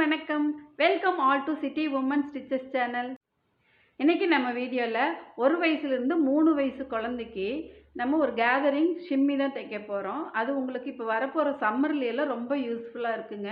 வணக்கம். Welcome all to City Women Stitches channel. இன்றைக்கி நம்ம வீடியோவில் 1 வயசுலேருந்து 3 வயசு குழந்தைக்கு நம்ம ஒரு கேதரிங் ஷிம்மி தான் தைக்க போகிறோம். அது உங்களுக்கு இப்போ வரப்போகிற சம்மர்லையெல்லாம் ரொம்ப யூஸ்ஃபுல்லாக இருக்குங்க.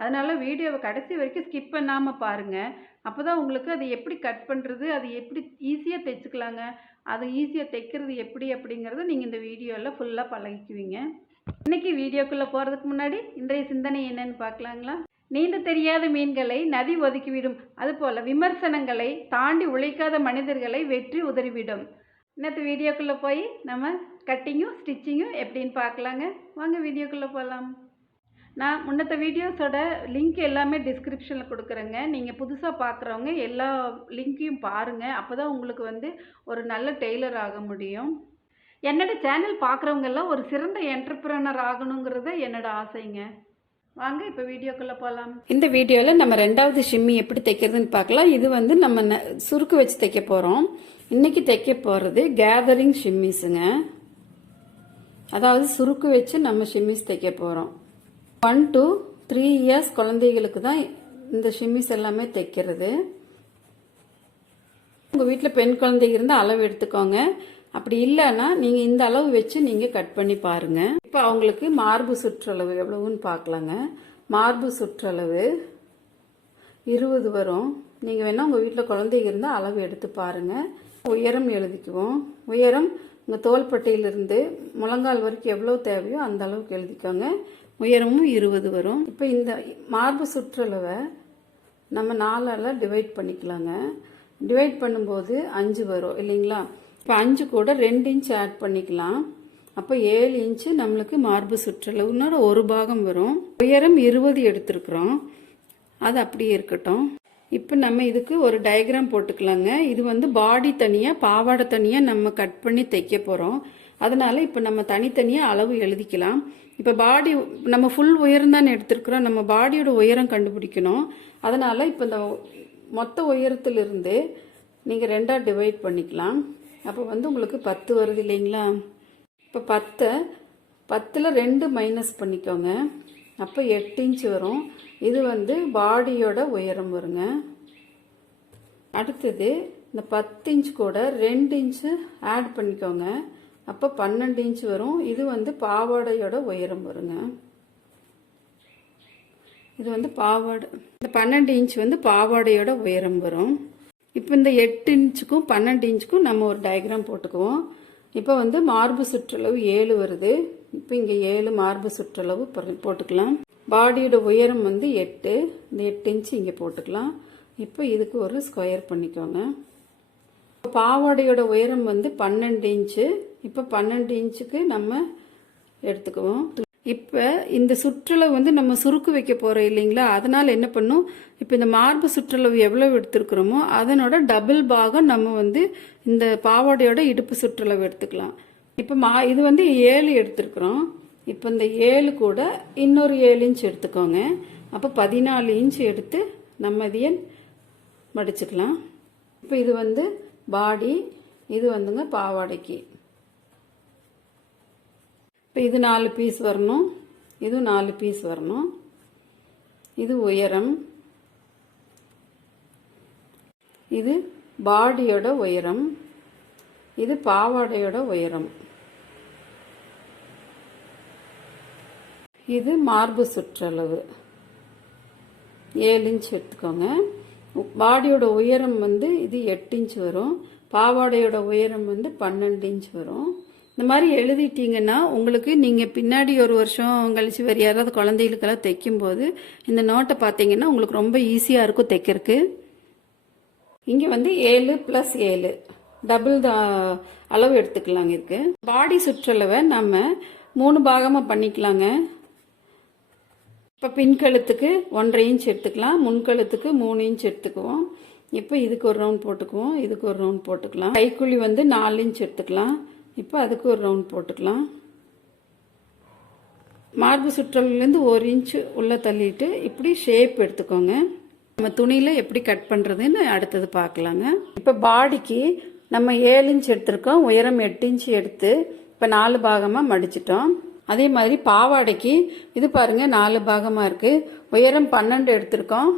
அதனால் வீடியோவை கடைசி வரைக்கும் ஸ்கிப் பண்ணாமல் பாருங்கள். அப்போ தான் உங்களுக்கு அது எப்படி கட் பண்ணுறது, அது எப்படி ஈஸியாக தைச்சிக்கலாங்க, அது ஈஸியாக தைக்கிறது எப்படி அப்படிங்கிறத நீங்கள் இந்த வீடியோவில் ஃபுல்லாக பழகிக்குவீங்க. இன்றைக்கி வீடியோக்குள்ளே போகிறதுக்கு முன்னாடி இன்றைய சிந்தனை என்னன்னு பார்க்கலாங்களா? நீந்த தெரியாத மீன்களை நதி ஒதுக்கிவிடும், அதுபோல் விமர்சனங்களை தாண்டி உழைக்காத மனிதர்களை வெற்றி உதறிவிடும். இன்னத்து வீடியோக்குள்ளே போய் நம்ம கட்டிங்கும் ஸ்டிச்சிங்கும் எப்படின்னு பார்க்கலாங்க. வாங்க வீடியோக்குள்ளே போகலாம். நான் முன்னத்த வீடியோஸோட லிங்க் எல்லாமே டிஸ்கிரிப்ஷனில் கொடுக்குறேங்க. நீங்கள் புதுசாக பார்க்குறவங்க எல்லா லிங்க்கையும் பாருங்கள். அப்போ தான் உங்களுக்கு ஒரு நல்ல டெய்லர் ஆக முடியும். என்னோட சேனல் பார்க்குறவங்கெல்லாம் ஒரு சிறந்த என்டர்பிரனர் ஆகணுங்கிறது என்னோட ஆசைங்க. வாங்க இப்போ வீடியோக்குள்ளே போகலாம். இந்த வீடியோவில் நம்ம 2வது ஷிம்மி எப்படி தைக்கிறதுன்னு பார்க்கலாம். இது நம்ம சுருக்கு வச்சு தைக்க போகிறோம். இன்றைக்கி தைக்க போகிறது கேதரிங் ஷிம்மிஸுங்க. அதாவது சுருக்கு வச்சு நம்ம ஷிம்மிஸ் தைக்க போகிறோம். 1 to 3 இயர்ஸ் குழந்தைகளுக்கு தான் இந்த ஷிம்மிஸ் எல்லாமே தைக்கிறது. உங்கள் வீட்டில் பெண் குழந்தைங்க இருந்தால் அளவு எடுத்துக்கோங்க. அப்படி இல்லைன்னா நீங்கள் இந்த அளவு வச்சு நீங்கள் கட் பண்ணி பாருங்கள். இப்போ அவங்களுக்கு மார்பு சுற்றளவு எவ்வளவுன்னு பார்க்கலாங்க. மார்பு சுற்றளவு 20 வரும். நீங்கள் வேணால் உங்கள் வீட்டில் குழந்தைங்க இருந்தால் அளவு எடுத்து பாருங்கள். உயரம் எழுதிக்குவோம். உயரம் உங்கள் தோள்பட்டையிலிருந்து முழங்கால் வரைக்கும் எவ்வளோ தேவையோ அந்த அளவுக்கு எழுதிக்கோங்க. உயரமும் 20 வரும். இப்போ இந்த மார்பு சுற்றளவை நம்ம 4ஆல் டிவைட் பண்ணிக்கலாங்க. டிவைட் பண்ணும்போது 5 வரும் இல்லைங்களா? இப்போ 5 கூட 2 இன்ச் ஆட் பண்ணிக்கலாம். அப்போ 7 இன்ச்சு நம்மளுக்கு மார்பு சுற்றளவுனோட ஒரு பாகம் வரும். உயரம் 20 எடுத்துருக்குறோம். அது அப்படியே இருக்கட்டும். இப்போ நம்ம இதுக்கு ஒரு டயக்ராம் போட்டுக்கலாங்க. இது பாடி தனியாக பாவாடை தனியாக நம்ம கட் பண்ணி தைக்க போகிறோம். அதனால இப்போ நம்ம தனித்தனியாக அளவு எழுதிக்கலாம். இப்போ பாடி நம்ம ஃபுல் உயரம் தானே எடுத்துருக்குறோம். நம்ம பாடியோட உயரம் கண்டுபிடிக்கணும். அதனால் இப்போ இந்த மொத்த உயரத்திலிருந்து நீங்கள் 2ஆக டிவைட் பண்ணிக்கலாம். அப்போ உங்களுக்கு 10 வருது இல்லைங்களா? இப்போ 10ல் 2 மைனஸ் பண்ணிக்கோங்க. அப்போ 8 இன்ச் வரும். இது பாடியோட உயரம் வருங்க. அடுத்தது இந்த 10 இன்ச் கூட 2 இன்ச்சு ஆட் பண்ணிக்கோங்க. அப்போ 12 இன்ச் வரும். இது பாவாடையோட உயரம் வருங்க. இது பாவாடை. இந்த 12 இன்ச் பாவாடையோட உயரம் வரும். இப்போ இந்த 8 இன்ச்சுக்கும் 12 இன்ச்சுக்கும் நம்ம ஒரு டயக்ராம் போட்டுக்குவோம். இப்போ மார்பு சுற்றளவு 7 வருது. இப்போ இங்கே 7 மார்பு சுற்றளவு போட்டுக்கலாம். பாடியோட உயரம் 8. இந்த 8 இன்ச்சு இங்கே போட்டுக்கலாம். இப்போ இதுக்கு ஒரு ஸ்கொயர் பண்ணிக்கோங்க. பாவாடையோட உயரம் 12 இன்ச்சு. இப்போ 12 இன்ச்சுக்கு நம்ம எடுத்துக்குவோம். இப்போ இந்த சுற்றளவு நம்ம சுருக்கு வைக்க போகிறோம் இல்லைங்களா? அதனால் என்ன பண்ணும், இப்போ இந்த மார்பு சுற்றளவு எவ்வளோ எடுத்துருக்குறோமோ அதனோட டபுள் பாகம் நம்ம இந்த பாவாடையோட இடுப்பு சுற்றளவு எடுத்துக்கலாம். இப்போ இது 7 எடுத்துருக்குறோம். இப்போ இந்த 7 கூட இன்னொரு 7 இன்ச் எடுத்துக்கோங்க. அப்போ 14 இன்ச் எடுத்து நம்ம இதையே மடிச்சுக்கலாம். இப்போ இது பாடி, இது பாவாடைக்கு. இப்போ இது 4 பீஸ் வரணும். இது 4 பீஸ் வரணும். இது உயரம். இது பாடியோட உயரம். இது பாவாடையோட உயரம். இது மார்பு சுற்றளவு 7 இன்ச் எடுத்துக்கோங்க. பாடியோட உயரம் இது 8 இன்ச் வரும். பாவாடையோட உயரம் 12 இன்ச் வரும். இந்த மாதிரி எழுதிட்டீங்கன்னா உங்களுக்கு நீங்கள் பின்னாடி ஒரு வருஷம் கழிச்சு வேறு யாராவது குழந்தைகளுக்கெல்லாம் தைக்கும்போது இந்த நோட்டை பார்த்தீங்கன்னா உங்களுக்கு ரொம்ப ஈஸியாக இருக்கும் தைக்கிறதுக்கு. இங்கே 7 + 7 டபுள் அளவு எடுத்துக்கலாங்க. இதுக்கு பாடி சுற்றளவை நம்ம 3 பாகமாக பண்ணிக்கலாங்க. இப்போ பின்கழுத்துக்கு 1.5 இன்ச் எடுத்துக்கலாம். முன்கழுத்துக்கு 3 இன்ச் எடுத்துக்குவோம். இப்போ இதுக்கு ஒரு ரவுண்ட் போட்டுக்குவோம். இதுக்கு ஒரு ரவுண்ட் போட்டுக்கலாம். கைக்குழி 4 இன்ச் எடுத்துக்கலாம். இப்போ அதுக்கு ஒரு ரவுண்ட் போட்டுக்கலாம். மார்பு சுற்றளவுலேருந்து 1 இன்ச்சு உள்ளே தள்ளிட்டு இப்படி ஷேப் எடுத்துக்கோங்க. நம்ம துணியில் எப்படி கட் பண்ணுறதுன்னு அடுத்தது பார்க்கலாங்க. இப்போ பாடிக்கு நம்ம 7 இன்ச் எடுத்துருக்கோம். உயரம் 8 இன்ச் எடுத்து இப்போ 4 பாகமாக மடிச்சிட்டோம். அதே மாதிரி பாவாடைக்கு இது பாருங்கள் 4 பாகமாக இருக்குது. உயரம் 12 எடுத்திருக்கோம்.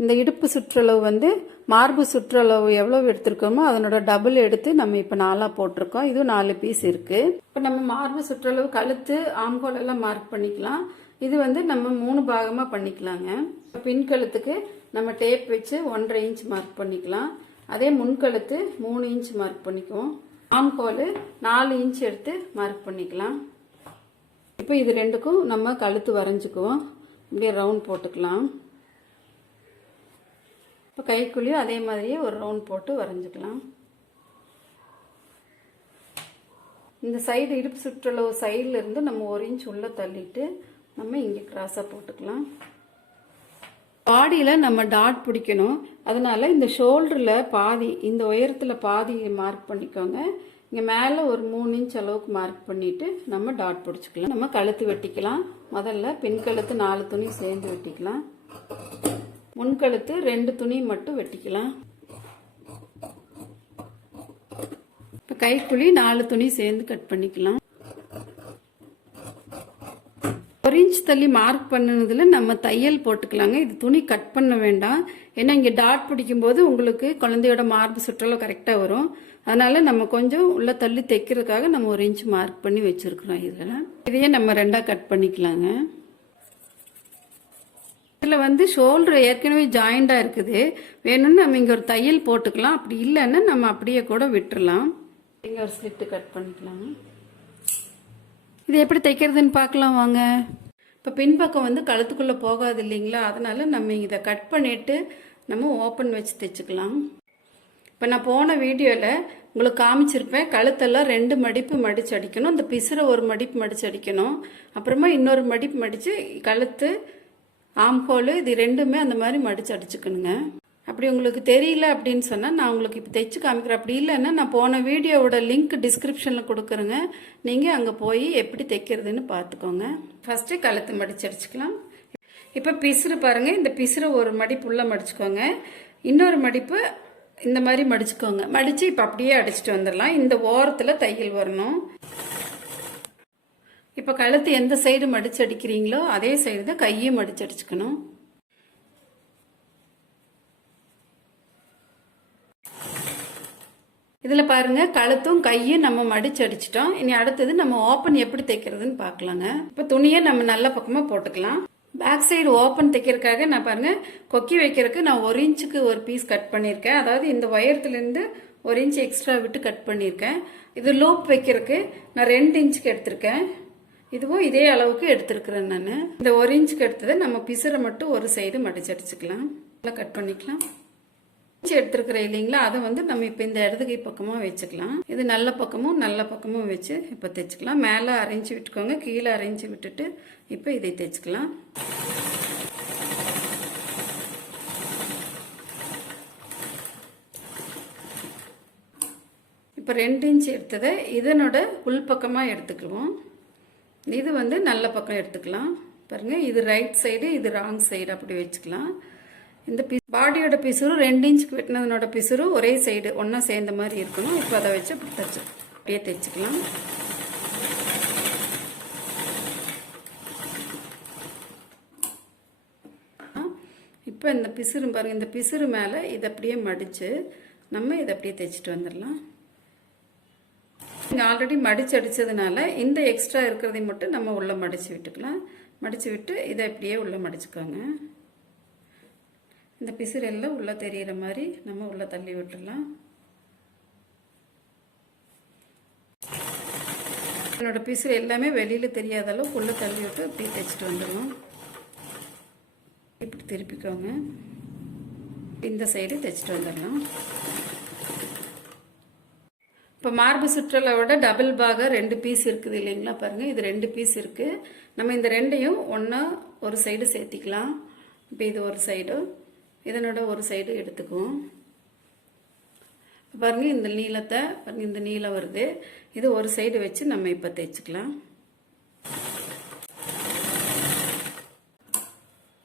இந்த இடுப்பு சுற்றளவு வந்து மார்பு சுற்றளவு எவ்வளோ எடுத்திருக்கோமோ அதனோட டபுள் எடுத்து நம்ம இப்போ 4ஆக போட்டிருக்கோம். இதுவும் 4 பீஸ் இருக்குது. இப்போ நம்ம மார்பு சுற்றளவு கழுத்து ஆம்கோல் எல்லாம் மார்க் பண்ணிக்கலாம். இது வந்து நம்ம 3 பாகமாக பண்ணிக்கலாங்க. பின் கழுத்துக்கு நம்ம டேப் வச்சு 1.5 இன்ச் மார்க் பண்ணிக்கலாம். அதே முன்கழுத்து 3 இன்ச் மார்க் பண்ணிக்குவோம். ஆம்கோல் 4 இன்ச் எடுத்து மார்க் பண்ணிக்கலாம். இப்போ இது ரெண்டுக்கும் நம்ம கழுத்து வரைஞ்சிக்குவோம். இப்படியே ரவுண்ட் போட்டுக்கலாம். இப்போ கைக்குள்ளேயும் அதே மாதிரியே ஒரு ரவுண்ட் போட்டு வரைஞ்சிக்கலாம். இந்த சைடு இடுப்பு சுற்றளவு சைடில் இருந்து நம்ம 1 இன்ச் உள்ளே தள்ளிட்டு நம்ம இங்கே கிராஸாக போட்டுக்கலாம். பாடியில் நம்ம டாட் பிடிக்கணும். அதனால இந்த ஷோல்டரில் பாதி, இந்த உயரத்தில் பாதி மார்க் பண்ணிக்கோங்க. இங்கே மேலே ஒரு 3 இன்ச் அளவுக்கு மார்க் பண்ணிவிட்டு நம்ம டாட் பிடிச்சிக்கலாம். நம்ம கழுத்து வெட்டிக்கலாம். முதல்ல பின் கழுத்து 4 துணி சேர்ந்து வெட்டிக்கலாம். முன்கழுத்து 2 துணி மட்டும் வெட்டிக்கலாம். இப்போ கைக்குழி 4 துணி சேர்ந்து கட் பண்ணிக்கலாம். 1 இன்ச் தள்ளி மார்க் பண்ணதுல நம்ம தையல் போட்டுக்கலாங்க. இது துணி கட் பண்ண வேண்டாம். ஏன்னா இங்கே டாட் பிடிக்கும் போது உங்களுக்கு குழந்தையோட மார்பு சுற்றளவு கரெக்டாக வரும். அதனால நம்ம கொஞ்சம் உள்ள தள்ளி தைக்கிறதுக்காக நம்ம 1 இன்ச் மார்க் பண்ணி வச்சிருக்கிறோம். இதையே நம்ம 2ஆக கட் பண்ணிக்கலாங்க. இதில் வந்து ஷோல்டர் ஏற்கனவே ஜாயிண்டாக இருக்குது. வேணும்னு நம்ம இங்கே ஒரு தையல் போட்டுக்கலாம். அப்படி இல்லைன்னா நம்ம அப்படியே கூட விட்டுறலாம். இங்கே ஒரு ஸ்லிட்டு கட் பண்ணிக்கலாங்க. இது எப்படி தைக்கிறதுன்னு பார்க்கலாம் வாங்க. இப்போ பின்பக்கம் வந்து கழுத்துக்குள்ளே போகாது இல்லைங்களா, அதனால நம்ம இதை கட் பண்ணிவிட்டு நம்ம ஓப்பன் வச்சு தைச்சிக்கலாம். இப்போ நான் போன வீடியோவில் உங்களுக்கு காமிச்சிருப்பேன். கழுத்தெல்லாம் 2 மடிப்பு மடித்து அடிக்கணும். இந்த பிசுரை ஒரு மடிப்பு மடித்து அடிக்கணும். அப்புறமா இன்னொரு மடிப்பு மடித்து கழுத்து ஆம்ஹோல் இது ரெண்டுமே அந்த மாதிரி மடித்து அடிச்சுக்கணுங்க. அப்படி உங்களுக்கு தெரியல அப்படின்னு சொன்னால் நான் உங்களுக்கு இப்போ தைச்சு காமிக்கிறேன். அப்படி இல்லைன்னா நான் போன வீடியோவோட லிங்க் டிஸ்கிரிப்ஷனில் கொடுக்குறேங்க. நீங்கள் அங்கே போய் எப்படி தைக்கிறதுன்னு பார்த்துக்கோங்க. ஃபஸ்ட்டு கழுத்து மடித்து அடிச்சுக்கலாம். இப்போ பிசுறு பாருங்கள். இந்த பிசுறு ஒரு மடிப்பு உள்ள மடிச்சுக்கோங்க. இன்னொரு மடிப்பு இந்த மாதிரி மடிச்சுக்கோங்க. மடித்து இப்போ அப்படியே அடிச்சுட்டு வந்துடலாம். இந்த ஓரத்தில் தையல் வரணும். இப்போ கழுத்து எந்த சைடு மடிச்சு அடிக்கிறீங்களோ அதே சைடு தான் கையும் மடிச்சு அடிச்சுக்கணும். இதில் பாருங்க கழுத்தும் கையும் நம்ம மடிச்சு அடிச்சிட்டோம். இனி அடுத்தது நம்ம ஓப்பன் எப்படி தைக்கிறதுன்னு பார்க்கலாங்க. இப்போ துணியை நம்ம நல்ல பக்கமாக போட்டுக்கலாம். பேக் சைடு ஓப்பன் தைக்கிறதுக்காக நான் பாருங்க கொக்கி வைக்கிறதுக்கு நான் 1 இன்ச்சுக்கு ஒரு பீஸ் கட் பண்ணியிருக்கேன். அதாவது இந்த உயரத்துலேருந்து 1 இன்ச் எக்ஸ்ட்ரா விட்டு கட் பண்ணியிருக்கேன். இது லூப் வைக்கிறதுக்கு நான் 2 இன்ச்சுக்கு எடுத்திருக்கேன். இதுவும் இதே அளவுக்கு எடுத்திருக்கிறேன் நான். இந்த 1 இன்ச்சுக்கு எடுத்ததை நம்ம பிசுரை மட்டும் ஒரு சைடு மடிச்சு அடிச்சுக்கலாம். நல்லா கட் பண்ணிக்கலாம். இன்ச்சு எடுத்துருக்கிறேன் இல்லைங்களா, அதை வந்து நம்ம இப்போ இந்த இடது கை பக்கமாக வச்சுக்கலாம். இது நல்ல பக்கமும் வச்சு இப்போ தைச்சிக்கலாம். மேலே அரைஞ்சி விட்டுக்கோங்க, கீழே அரைஞ்சி விட்டுட்டு இப்போ இதை தைச்சிக்கலாம். இப்போ 2 இன்ச் எடுத்ததை இதனோட உள் பக்கமாக எடுத்துக்குவோம். இது வந்து நல்ல பக்கம் எடுத்துக்கலாம். பாருங்கள், இது ரைட் சைடு, இது ராங் சைடு அப்படி வச்சுக்கலாம். இந்த பாடியோட பிசுறு 2 இன்ச்சுக்கு வெட்டினதனோட பிசுறு ஒரே சைடு ஒன்றா சேர்ந்த மாதிரி இருக்கணும். இப்போ அதை வச்சு அப்படி அப்படியே தைச்சிக்கலாம். இப்போ இந்த பிசுறு பாருங்கள், இந்த பிசுறு மேலே இதை அப்படியே மடித்து நம்ம இதை அப்படியே தைச்சிட்டு வந்துடலாம். நீங்கள் ஆல்ரெடி மடித்து அடித்ததுனால இந்த எக்ஸ்ட்ரா இருக்கிறதை மட்டும் நம்ம உள்ளே மடித்து விட்டுக்கலாம். மடித்து விட்டு இதை அப்படியே உள்ளே மடிச்சுக்கோங்க. இந்த பிசுறு எல்லாம் உள்ளே தெரிகிற மாதிரி நம்ம உள்ளே தள்ளி விட்டுடலாம். என்னோட பிசுறு எல்லாமே வெளியில் தெரியாத அளவுக்கு உள்ளே தள்ளி விட்டு இப்படி தைச்சிட்டு வந்துடலாம். இப்படி திருப்பிக்கோங்க. இந்த சைடு தைச்சிட்டு வந்துடலாம். இப்போ மார்பு சுற்றளவோட டபுள் பாக 2 பீஸ் இருக்குது இல்லைங்களா, பாருங்கள் இது 2 பீஸ் இருக்குது. நம்ம இந்த 2ஐயும் ஒன்றா ஒரு சைடு சேர்த்திக்கலாம். இப்போ இது ஒரு சைடு, இதனோட ஒரு சைடு எடுத்துக்குவோம். பாருங்கள் இந்த நீளத்தை பாருங்கள், இந்த நீளம் வருது. இது ஒரு சைடு வச்சு நம்ம இப்போ தைச்சிக்கலாம்.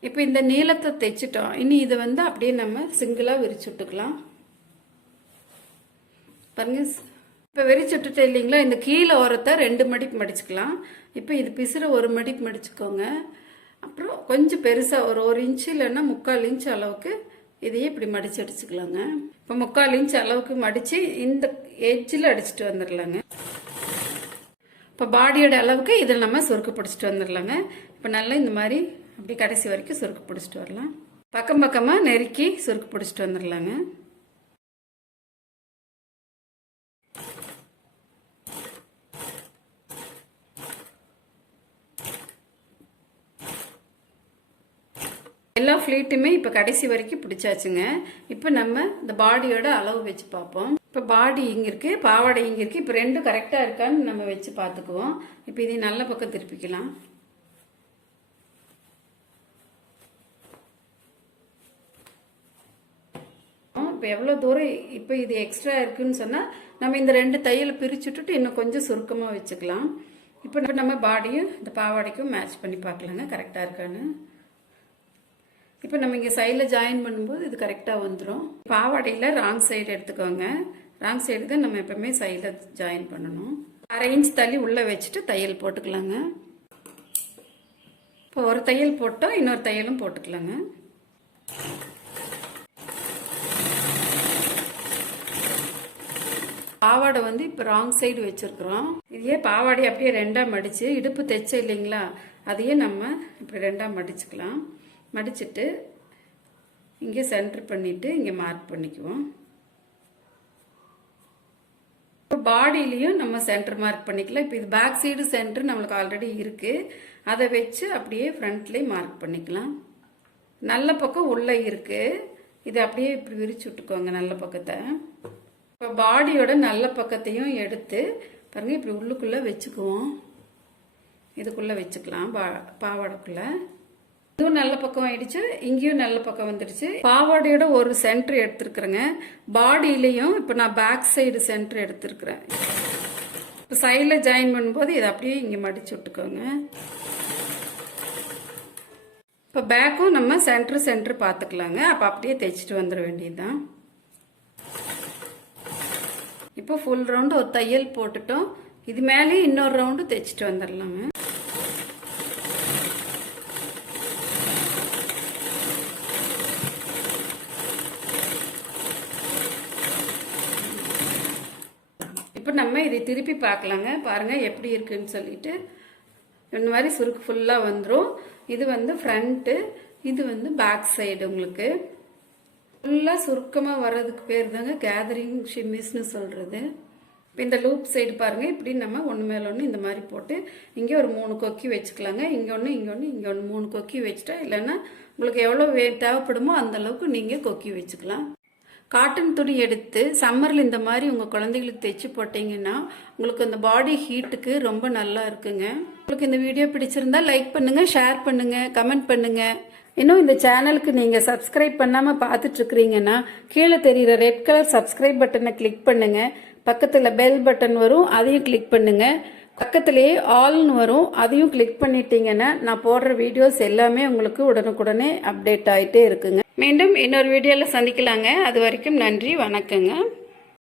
இப்போ இந்த நீளத்தை தைச்சிட்டோம். இனி இதை வந்து அப்படியே நம்ம சிங்கிளாக விரிச்சு விட்டுக்கலாம். பாருங்கள், இப்போ விரிச்சுட்டுட்டு இல்லைங்களா, இந்த கீழே ஓரத்தை 2 மடிப்பு மடிச்சுக்கலாம். இப்போ இது பிசுற 1 மடிப்பு மடிச்சுக்கோங்க. அப்புறம் கொஞ்சம் பெருசாக ஒரு 1 இன்ச்சு இல்லைன்னா 3/4 இன்ச்சு அளவுக்கு இதையே இப்படி மடித்து அடிச்சுக்கலாங்க. இப்போ 3/4 இன்ச்சு அளவுக்கு மடித்து இந்த எட்ஜில் அடிச்சுட்டு வந்துடலாங்க. இப்போ பாடியோட அளவுக்கு இதில் நம்ம சுருக்கு பிடிச்சிட்டு வந்துடலாங்க. இப்போ நல்லா இந்த மாதிரி அப்படி கடைசி வரைக்கும் சுருக்கு பிடிச்சிட்டு வரலாம். பக்கம் பக்கமாக நெருக்கி சுருக்கு பிடிச்சிட்டு வந்துடலாங்க. எல்லா ஃப்ளீட்டுமே இப்போ கடைசி வரைக்கும் பிடிச்சாச்சுங்க. இப்போ நம்ம இந்த பாடியோட அளவு வச்சு பார்ப்போம். இப்போ பாடி இங்கே இருக்குது, பாவாடை இங்கே இருக்குது. இப்போ 2 கரெக்டாக இருக்கான்னு நம்ம வச்சு பார்த்துக்குவோம். இப்போ இதை நல்ல பக்கம் திருப்பிக்கலாம். இப்போ எவ்வளோ தூரம் இப்போ இது எக்ஸ்ட்ரா இருக்குன்னு சொன்னால் நம்ம இந்த 2 தையலை பிரிச்சுட்டுட்டு இன்னும் கொஞ்சம் சுருக்கமாக வச்சுக்கலாம். இப்போ நம்ம பாடியும் இந்த பாவாடைக்கும் மேட்ச் பண்ணி பார்க்கலாங்க கரெக்டாக இருக்கான்னு. இப்போ நம்ம இங்கே சைடில் ஜாயின் பண்ணும்போது இது கரெக்டாக வந்துடும். பாவாடையில் ராங் சைடு எடுத்துக்கோங்க. ராங் சைடு தான் நம்ம எப்பவுமே சைடில் ஜாயின் பண்ணணும். 1/2 இன்ச் தள்ளி உள்ளே வச்சுட்டு தையல் போட்டுக்கலாங்க. இப்போ ஒரு தையல் போட்டோம், இன்னொரு தையலும் போட்டுக்கலாங்க. பாவாடை வந்து இப்போ ராங் சைடு வச்சுருக்குறோம். இதையே பாவாடை அப்படியே 2ஆக மடித்து இடுப்பு தைச்ச இல்லைங்களா, அதையே நம்ம இப்படி 2ஆக மடிச்சுக்கலாம். மடிச்சுட்டு இங்கே சென்டர் பண்ணிவிட்டு இங்கே மார்க் பண்ணிக்குவோம். இப்போ பாடியிலையும் நம்ம சென்டர் மார்க் பண்ணிக்கலாம். இப்போ இது பேக் சைடு சென்டர் நம்மளுக்கு ஆல்ரெடி இருக்குது, அதை வச்சு அப்படியே ஃப்ரண்ட்லேயே மார்க் பண்ணிக்கலாம். நல்ல பக்கம் உள்ளே இருக்குது, இதை அப்படியே இப்படி விரிச்சு விட்டுக்கோங்க நல்ல பக்கத்தை. இப்போ பாடியோட நல்ல பக்கத்தையும் எடுத்து பாருங்கள் இப்படி உள்ளுக்குள்ளே வச்சுக்குவோம். இதுக்குள்ளே வச்சுக்கலாம் பாவாடைக்குள்ளே. இதுவும் நல்ல பக்கம் ஆயிடுச்சு, இங்கேயும் நல்ல பக்கம் வந்துடுச்சு. பாவாடையோட ஒரு சென்டர் எடுத்துருக்குறேங்க. பாடியிலையும் இப்போ நான் பேக் சைடு சென்டர் எடுத்துருக்குறேன். இப்போ சைடில் ஜாயின் பண்ணும்போது இதை அப்படியே இங்கே மடிச்சு விட்டுக்கோங்க. இப்போ பேக்கும் நம்ம சென்டர் பார்த்துக்கலாங்க. அப்போ அப்படியே தைச்சிட்டு வந்துட வேண்டியதுதான். இப்போ ஃபுல் ரவுண்டு ஒரு தையல் போட்டுட்டோம். இது மேலே இன்னொரு ரவுண்டு தைச்சிட்டு வந்துடலாங்க. இப்போ நம்ம இதை திருப்பி பார்க்கலாங்க. பாருங்கள் எப்படி இருக்குன்னு சொல்லிட்டு. இந்த மாதிரி சுருக்கு ஃபுல்லாக வந்துடும். இது வந்து ஃப்ரண்ட்டு, இது வந்து பேக் சைடு. உங்களுக்கு ஃபுல்லாக சுருக்கமாக வர்றதுக்கு பேர் தாங்க கேதரிங் ஷிம்மிஸ்னு சொல்கிறது. இப்போ இந்த லூப் சைடு பாருங்கள், இப்படி நம்ம ஒன்று மேலே ஒன்று இந்த மாதிரி போட்டு இங்கே ஒரு 3 கொக்கி வச்சுக்கலாங்க. இங்கே ஒன்று, இங்கே ஒன்று, இங்கே ஒன்று 3 கொக்கி வச்சுட்டா, இல்லைன்னா உங்களுக்கு எவ்வளோ தேவைப்படுமோ அந்தளவுக்கு நீங்கள் கொக்கி வச்சுக்கலாம். காட்டன் துணி எடுத்து சம்மரில் இந்த மாதிரி உங்கள் குழந்தைங்களுக்கு தைச்சி போட்டிங்கன்னா உங்களுக்கு அந்த பாடி ஹீட்டுக்கு ரொம்ப நல்லா இருக்குங்க. உங்களுக்கு இந்த வீடியோ பிடிச்சிருந்தா லைக் பண்ணுங்கள், ஷேர் பண்ணுங்கள், கமெண்ட் பண்ணுங்கள். இன்னும் இந்த சேனலுக்கு நீங்கள் சப்ஸ்கிரைப் பண்ணாமல் பார்த்துட்ருக்குறீங்கன்னா கீழே தெரிகிற ரெட் கலர் சப்ஸ்கிரைப் பட்டனை கிளிக் பண்ணுங்கள். பக்கத்தில் பெல் பட்டன் வரும், அதையும் கிளிக் பண்ணுங்கள். பக்கத்திலேயே ஆல்னு வரும், அதையும் கிளிக் பண்ணிட்டீங்கன்னா நான் போடுற வீடியோஸ் எல்லாமே உங்களுக்கு உடனுக்குடனே அப்டேட் ஆகிட்டே இருக்குங்க. மீண்டும் இன்னொரு வீடியோவில் சந்திக்கலாங்க. அது வரைக்கும் நன்றி, வணக்கங்க.